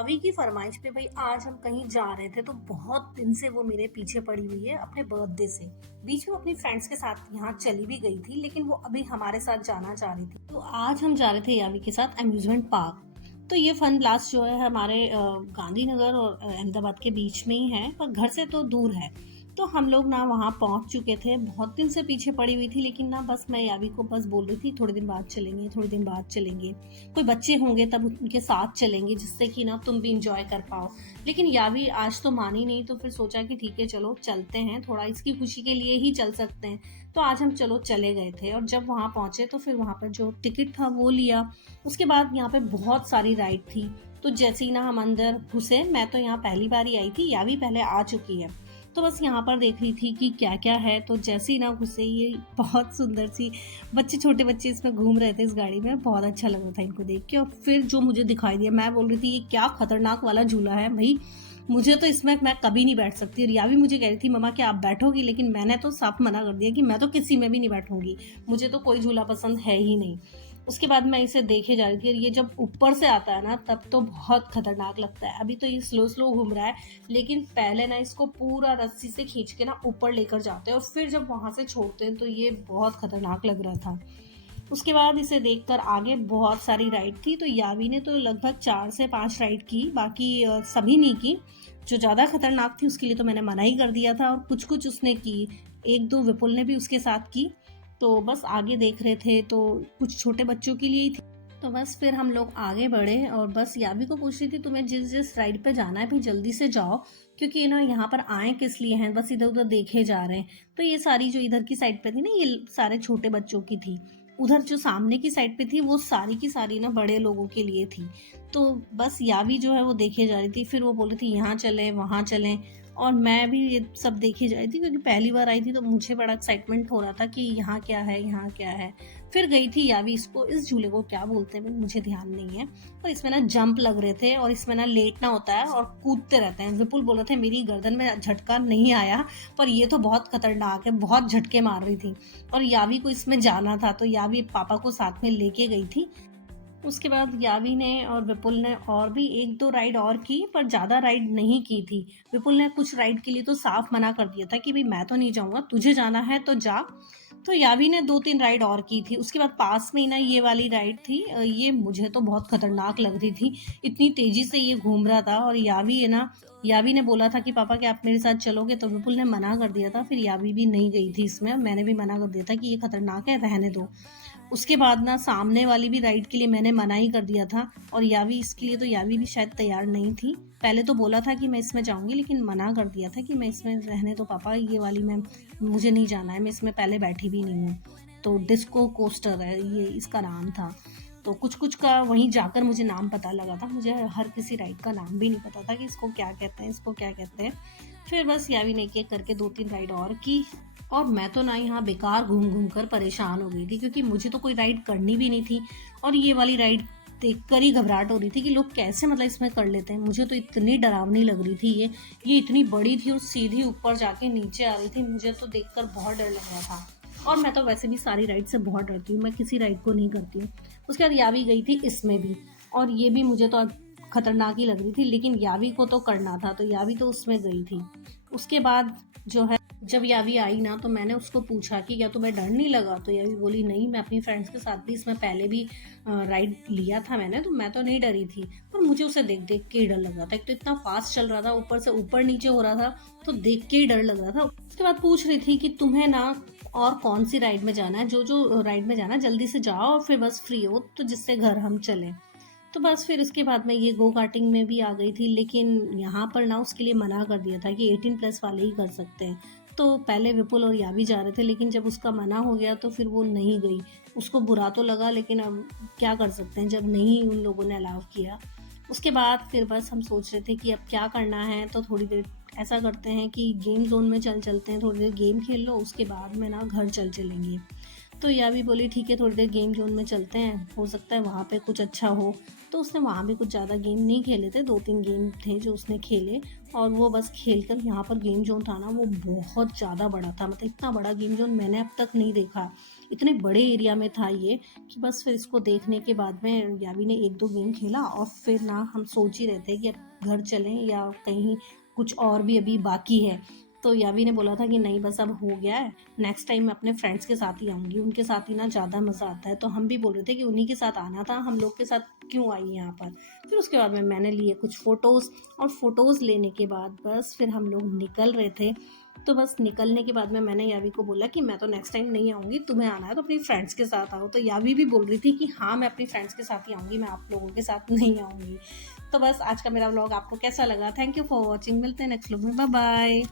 यावी की फरमाइश पे भाई आज हम कहीं जा रहे थे, तो बहुत दिन से वो मेरे पीछे पड़ी हुई है अपने बर्थडे से। बीच में अपनी फ्रेंड्स के साथ यहाँ चली भी गई थी, लेकिन वो अभी हमारे साथ जाना चाह रही थी। तो आज हम जा रहे थे यावी के साथ अम्यूजमेंट पार्क। तो ये फन ब्लास्ट जो है हमारे गांधीनगर और अहमदाबाद के बीच में ही है, पर घर से तो दूर है। तो हम लोग ना वहाँ पहुँच चुके थे, बहुत दिन से पीछे पड़ी हुई थी, लेकिन ना बस मैं यावी को बस बोल रही थी थोड़े दिन बाद चलेंगे, थोड़े दिन बाद चलेंगे। कोई बच्चे होंगे तब उनके साथ चलेंगे, जिससे कि ना तुम भी इंजॉय कर पाओ। लेकिन यावी आज तो मानी नहीं, तो फिर सोचा कि ठीक है चलो चलते हैं, थोड़ा इसकी खुशी के लिए ही चल सकते हैं। तो आज हम चलो चले गए थे, और जब वहाँ पहुंचे तो फिर वहाँ पर जो टिकट था वो लिया। उसके बाद यहाँ पे बहुत सारी राइड थी। तो जैसे ही ना हम अंदर घुसे, मैं तो यहाँ पहली बार ही आई थी, यावी पहले आ चुकी है। तो बस यहाँ पर देख रही थी कि क्या क्या है। तो जैसे ही ना घुसे, ये बहुत सुंदर सी बच्चे, छोटे बच्चे इसमें घूम रहे थे इस गाड़ी में, बहुत अच्छा लग रहा था इनको देख के। और फिर जो मुझे दिखाई दिया, मैं बोल रही थी ये क्या खतरनाक वाला झूला है भाई, मुझे तो इसमें मैं कभी नहीं बैठ सकती। और या भी मुझे कह रही थी मम्मा क्या आप बैठोगी, लेकिन मैंने तो साफ मना कर दिया कि मैं तो किसी में भी नहीं बैठूंगी, मुझे तो कोई झूला पसंद है ही नहीं। उसके बाद मैं इसे देखे जा रही थी, और ये जब ऊपर से आता है ना तब तो बहुत खतरनाक लगता है। अभी तो ये स्लो स्लो घूम रहा है, लेकिन पहले ना इसको पूरा रस्सी से खींच के ना ऊपर लेकर जाते हैं, और फिर जब वहां से छोड़ते हैं तो ये बहुत खतरनाक लग रहा था। उसके बाद इसे देखकर आगे बहुत सारी राइड थी। तो यावी ने तो लगभग 4 से 5 राइड की, बाकी सभी नहीं की। जो ज़्यादा खतरनाक थी उसके लिए तो मैंने मना ही कर दिया था, और कुछ कुछ उसने की। एक दो विपुल ने भी उसके साथ की। तो बस आगे देख रहे थे, तो कुछ छोटे बच्चों के लिए ही थी। तो बस फिर हम लोग आगे बढ़े, और बस यावी को पूछ रही थी तुम्हें जिस जिस राइड पे जाना है भी जल्दी से जाओ, क्योंकि ना यहाँ पर आए किस लिए हैं, बस इधर उधर देखे जा रहे हैं। तो ये सारी जो इधर की साइड पे थी ना, ये सारे छोटे बच्चों की थी। उधर जो सामने की साइड पे थी वो सारी की सारी ना बड़े लोगों के लिए थी। तो बस यावी जो है वो देखे जा रही थी, फिर वो बोल रही थी यहाँ चले वहाँ चलें। और मैं भी ये सब देखे जा रही थी, क्योंकि पहली बार आई थी तो मुझे बड़ा एक्साइटमेंट हो रहा था कि यहाँ क्या है, यहाँ क्या है। फिर गई थी यावी, इसको इस झूले को क्या बोलते हैं मुझे ध्यान नहीं है, और इसमें ना जंप लग रहे थे, और इसमें ना लेटना होता है और कूदते रहते हैं। विपुल बोल रहे थे मेरी गर्दन में झटका नहीं आया, पर ये तो बहुत खतरनाक है, बहुत झटके मार रही थी। और यावी को इसमें जाना था, तो यावी पापा को साथ में लेके गई थी। उसके बाद यावी ने और विपुल ने और भी एक दो राइड और की, पर ज़्यादा राइड नहीं की थी। विपुल ने कुछ राइड के लिए तो साफ मना कर दिया था कि भाई मैं तो नहीं जाऊंगा, तुझे जाना है तो जा। तो यावी ने 2-3 राइड और की थी। उसके बाद पास में ही ना ये वाली राइड थी, ये मुझे तो बहुत खतरनाक लग रही थी, इतनी तेजी से ये घूम रहा था। और यावी है ना, यावी ने बोला था कि पापा क्या आप मेरे साथ चलोगे, तो विपुल ने मना कर दिया था। फिर यावी भी नहीं गई थी इसमें, मैंने भी मना कर दिया था कि ये खतरनाक है, रहने दो। उसके बाद ना सामने वाली भी राइड के लिए मैंने मना ही कर दिया था, और यावी इसके लिए, तो यावी भी शायद तैयार नहीं थी। पहले तो बोला था कि मैं इसमें जाऊंगी, लेकिन मना कर दिया था कि मैं इसमें रहने दो पापा, ये वाली मैं मुझे नहीं जाना है, मैं इसमें पहले बैठी भी नहीं हूँ। तो डिस्को कोस्टर है ये इसका नाम था। तो कुछ कुछ का वहीं जाकर मुझे नाम पता लगा था, मुझे हर किसी राइड का नाम भी नहीं पता था कि इसको क्या कहते हैं, इसको क्या कहते हैं। फिर बस यावी ने एक एक करके 2-3 राइड और की। और मैं तो ना यहाँ बेकार घूम घूम कर परेशान हो गई थी, क्योंकि मुझे तो कोई राइड करनी भी नहीं थी। और ये वाली राइड देखकर ही घबराहट हो रही थी कि लोग कैसे मतलब इसमें कर लेते हैं। मुझे तो इतनी डरावनी लग रही थी ये इतनी बड़ी थी और सीधी ऊपर जाके नीचे आ रही थी, मुझे तो देखकर बहुत डर लग रहा था। और मैं तो वैसे भी सारी राइड से बहुत डरती हूँ, मैं किसी राइड को नहीं करती हूँ। उसके बाद यावी गई थी इसमें भी, और ये भी मुझे तो खतरनाक ही लग रही थी, लेकिन यावी को तो करना था, तो यावी तो उसमें गई थी। उसके बाद जो है, जब यावी आई ना, तो मैंने उसको पूछा कि क्या तुम्हें डर नहीं लगा, तो यावी बोली नहीं, मैं अपनी फ्रेंड्स के साथ भी इसमें पहले भी राइड लिया था मैंने, तो मैं तो नहीं डरी थी। पर मुझे उसे देख देख के ही डर लग रहा था, एक तो इतना फास्ट चल रहा था, ऊपर से ऊपर नीचे हो रहा था, तो देख के ही डर लग रहा था। उसके बाद पूछ रही थी कि तुम्हें ना और कौन सी राइड में जाना है, जो जो राइड में जाना है जल्दी से जाओ, और फिर बस फ्री हो तो जिससे घर हम चले। तो बस फिर उसके बाद मैं ये गो कार्टिंग में भी आ गई थी, लेकिन यहाँ पर ना उसके लिए मना कर दिया था कि 18+ वाले ही कर सकते हैं। तो पहले विपुल और यावी जा रहे थे, लेकिन जब उसका मना हो गया तो फिर वो नहीं गई। उसको बुरा तो लगा, लेकिन अब क्या कर सकते हैं जब नहीं उन लोगों ने अलाउ किया। उसके बाद फिर बस हम सोच रहे थे कि अब क्या करना है, तो थोड़ी देर ऐसा करते हैं कि गेम जोन में चलते हैं, थोड़ी देर गेम खेल लो, उसके बाद में ना घर चलेंगे। तो या भी बोली ठीक है थोड़ी देर गेम जोन में चलते हैं, हो सकता है वहाँ पे कुछ अच्छा हो। तो उसने वहाँ भी कुछ ज़्यादा गेम नहीं खेले थे, 2-3 गेम थे जो उसने खेले। और वो बस खेल कर, यहाँ पर गेम जोन था ना वो बहुत ज़्यादा बड़ा था, मतलब इतना बड़ा गेम जोन मैंने अब तक नहीं देखा। इतने बड़े एरिया में था ये कि बस फिर इसको देखने के बाद में यावी ने 1-2 गेम खेला और फिर ना हम सोच ही रहे थे कि अब घर चलें या कहीं कुछ और भी अभी बाकी है। तो यावी ने बोला था कि नहीं बस अब हो गया है, नेक्स्ट टाइम मैं अपने फ्रेंड्स के साथ ही आऊँगी, उनके साथ ही ना ज़्यादा मज़ा आता है। तो हम भी बोल रहे थे कि उन्हीं के साथ आना था, हम लोग के साथ क्यों आई यहाँ पर। फिर उसके बाद में मैंने लिए कुछ फ़ोटोज़ और फ़ोटोज़ लेने के बाद बस फिर हम लोग निकल रहे थे। तो बस निकलने के बाद में मैंने यावी को बोला कि मैं तो नेक्स्ट टाइम नहीं आऊँगी, तुम्हें आना है तो अपनी फ्रेंड्स के साथ आओ। तो यावी भी बोल रही थी कि हाँ, मैं अपनी फ्रेंड्स के साथ ही आऊँगी, मैं आप लोगों के साथ नहीं आऊँगी। तो बस आज का मेरा व्लॉग आपको कैसा लगा? थैंक यू फॉर वॉचिंग, मिलते हैं नेक्स्ट व्लॉग में, बाय बाय।